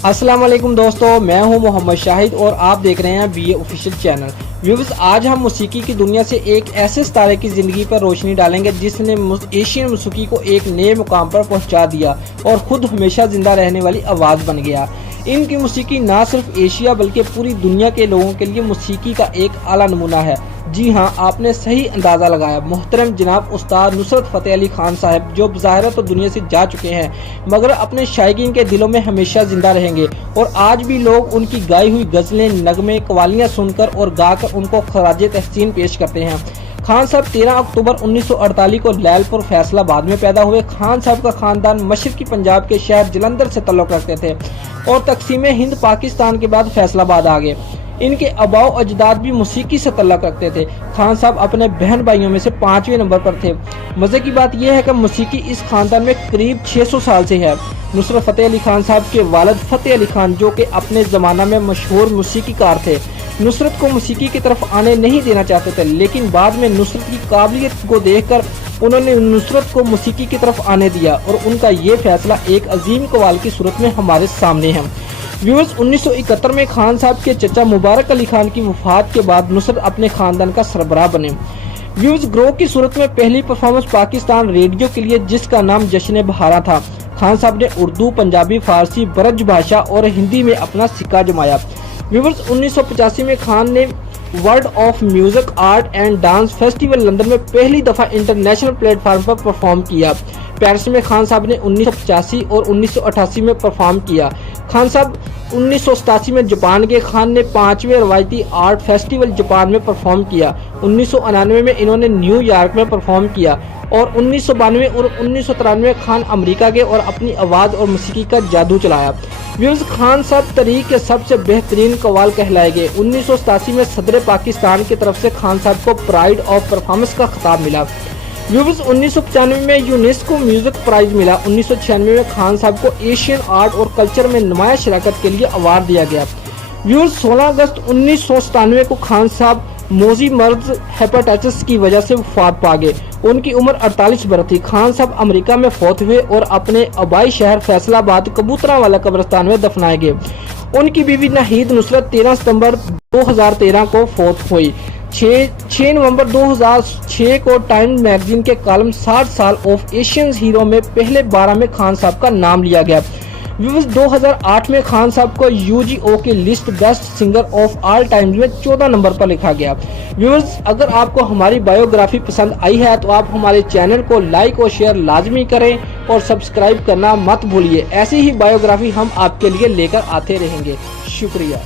अस्सलाम वालेकुम दोस्तों, मैं हूं मोहम्मद शाहिद और आप देख रहे हैं BA ऑफिशियल चैनल। व्यूअर्स, आज हम मौसीकी की दुनिया से एक ऐसे सितारे की ज़िंदगी पर रोशनी डालेंगे जिसने एशियन मौसीकी को एक नए मुकाम पर पहुंचा दिया और खुद हमेशा जिंदा रहने वाली आवाज़ बन गया। इनकी मौसीकी ना सिर्फ एशिया बल्कि पूरी दुनिया के लोगों के लिए मौसीकी का एक आला नमूना है। जी हाँ, आपने सही अंदाज़ा लगाया। मोहतरम जनाब उस्ताद नुसरत फ़तेह अली खान साहब, जो ज़ाहिर तो दुनिया से जा चुके हैं मगर अपने शायकीन के दिलों में हमेशा जिंदा रहेंगे और आज भी लोग उनकी गाई हुई गज़लें, नगमे, कवालियाँ सुनकर और गाकर उनको खराज तहसीन पेश करते हैं। खान साहब 13 अक्टूबर 1948 को लैलपुर फैसलाबाद में पैदा हुए। खान साहब का खानदान मशरकी पंजाब के शहर जलंधर से ताल्लुक़ रखते थे और तकसीम हिंद पाकिस्तान के बाद फैसलाबाद आ गए। इनके अबाव अजदाद भी मौसीकी से ताल्लुक़ रखते थे। खान साहब अपने बहन भाइयों में से 5वें नंबर पर थे। मज़े की बात यह है कि मौसीकी इस खानदान में करीब 600 साल से है। नुसरत फ़तेह अली खान साहब के वालिद फ़तेह अली खान, जो कि अपने ज़माना में मशहूर मौसीकीकार थे, नुसरत को मौसीकी की तरफ आने नहीं देना चाहते थे, लेकिन बाद में नुसरत की काबिलियत को देखकर उन्होंने नुसरत को मौसीकी की तरफ आने दिया और उनका ये फैसला एक अजीम कवाल की सूरत में हमारे सामने है। व्यूअर्स, 1971 में खान साहब के चचा मुबारक अली खान की वफात के बाद नुसरत अपने खानदान का सरबराह बने। व्यूअर्स, ग्रो की सूरत में पहली परफॉर्मेंस पाकिस्तान रेडियो के लिए, जिसका नाम जश्न बहारा था। खान साहब ने उर्दू, पंजाबी, फारसी, ब्रज भाषा और हिंदी में अपना सिक्का जमाया। व्यूअर्स, 1985 में खान ने world of music, art and dance festival London में पहली दफा इंटरनेशनल प्लेटफॉर्म पर परफॉर्म किया। पेरिस में खान साहब ने 1985 और 1988 में परफॉर्म किया। खान साहब 1987 में जापान के। खान ने 5वें रवायती आर्ट फेस्टिवल जापान में परफॉर्म किया। 1999 में इन्होंने न्यूयॉर्क में परफॉर्म किया और 1992 और 1993 में खान अमेरिका के और अपनी आवाज़ और मौसीकी का जादू चलाया। व्यूअर्स, खान साहब तारीख के सबसे बेहतरीन कवाल कहलाए गए। 1987 में सदर पाकिस्तान की तरफ से खान साहब को प्राइड ऑफ परफॉर्मेंस का खिताब मिला। व्यूअर्स, 1995 में यूनेस्को म्यूजिक प्राइज मिला। 1996 में खान साहब को एशियन आर्ट और कल्चर में नुमाया शराकत के लिए अवार्ड दिया गया। व्यूअर्स, 16 अगस्त 1997 को खान साहब मोजी मर्ज हेपेटाइटिस की वजह से वफात पा गए। उनकी उम्र 48 बरस थी। खान साहब अमेरिका में फौत हुए और अपने आबाई शहर फैसलाबाद कबूतरा वाला कब्रिस्तान में दफनाए गए। उनकी बीवी नाहिद नुसरत 13 सितंबर 2013 को फौत हुई। 6 नवंबर 2006 को टाइम मैगजीन के कॉलम 60 साल ऑफ एशियन हीरो में पहले 12 में खान साहब का नाम लिया गया। व्यूअर्स, 2008 में खान साहब को UGO की list best singer of all times में 14 नंबर पर लिखा गया। व्यूअर्स, अगर आपको हमारी बायोग्राफी पसंद आई है तो आप हमारे चैनल को लाइक और शेयर लाजमी करें और सब्सक्राइब करना मत भूलिए। ऐसी ही बायोग्राफी हम आपके लिए लेकर आते रहेंगे। शुक्रिया।